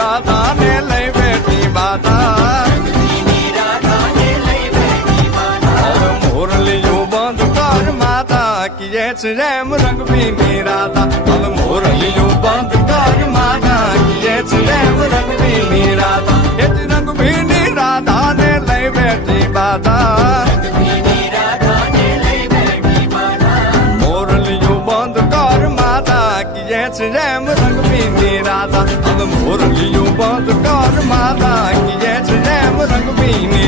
રાધા ને લઈ બેઠી બાધા મોરલિયું બંધ કર માતા કીએ છે રેમ રંગ ભીની રાધા હવે મોરલિયું બંધ કર માતા કીએ છે રેમ રંગ ભીની રાધા એ જ રંગ ભીની રાધા ને લઈ બેઠી બાધા મોરલિયું બંધ કર માતા કીએ છે રેમ રંગ ભીની રાધા હવે મોરલિયું બંધ કર માતા કીએ છે રેમ રંગ ભીની